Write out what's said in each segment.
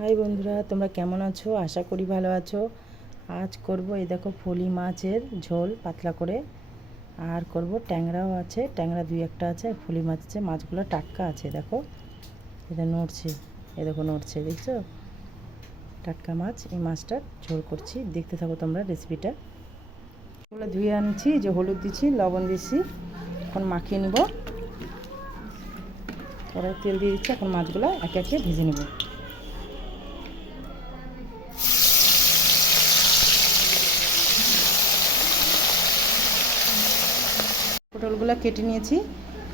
High বন্ধুরা, তোমরা কেমন আছো? আশা করি ভালো আছো। আজ করব এই দেখো ফলি মাছের ঝোল পাতলা করে, আর করব ট্যাংরাও আছে, ট্যাংরা দুই একটা আছে, আর ফলি মাছ আছে। মাছগুলো টাটকা আছে, দেখো এটা নড়ছে, এ দেখো নড়ছে, দেখছো? টাটকা মাছ, এই মাছটার ঝোল করছি, দেখতে থাকো তোমরা রেসিপিটা। এগুলো ধুয়ে আনছি, যে হলুদ দিচ্ছি, লবণ দিচ্ছি, এখন মাখিয়ে নিব। কড়াই তেল দিয়ে দিচ্ছি, এখন মাছগুলো একে একে ভেজে নেব। পটলগুলো কেটে নিয়েছি,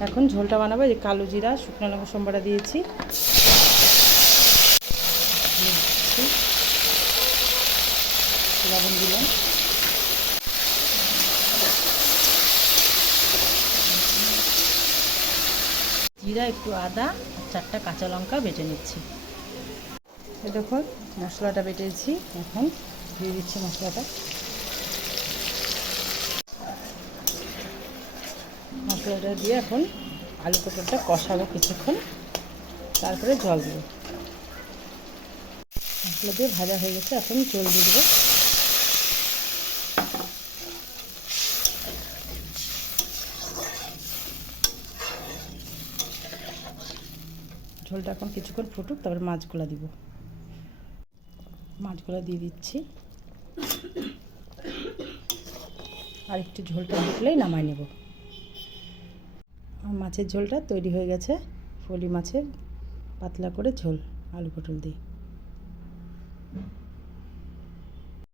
এখন ঝোলটা বানাবো। এই কালো জিরা, শুকনো লঙ্কা সম্বারা দিয়েছি, লবণ দিলাম, জিরা, একটু আদা আর 4টা কাঁচা লঙ্কা বেটে নিচ্ছি। দেখো মশলাটা বেটেছি, এখন দিয়ে দিচ্ছি মশলাটা। মশলাটা দিয়ে এখন আলু পটলটা কষাবো কিছুক্ষণ, তারপরে জল দেবো। মশলা দিয়ে ভাজা হয়ে গেছে, এখন জল দিয়ে দেবো। ঝোলটা এখন কিছুক্ষণ ফুটুক, তারপরে মাছগুলো দিব। মাছগুলো দিয়ে দিচ্ছি, আর একটু ঝোলটা ফুটলেই নামাই নেব। মাছের ঝোলটা তৈরি হয়ে গেছে, ফলি মাছের পাতলা করে ঝোল আলু পটল দিয়ে।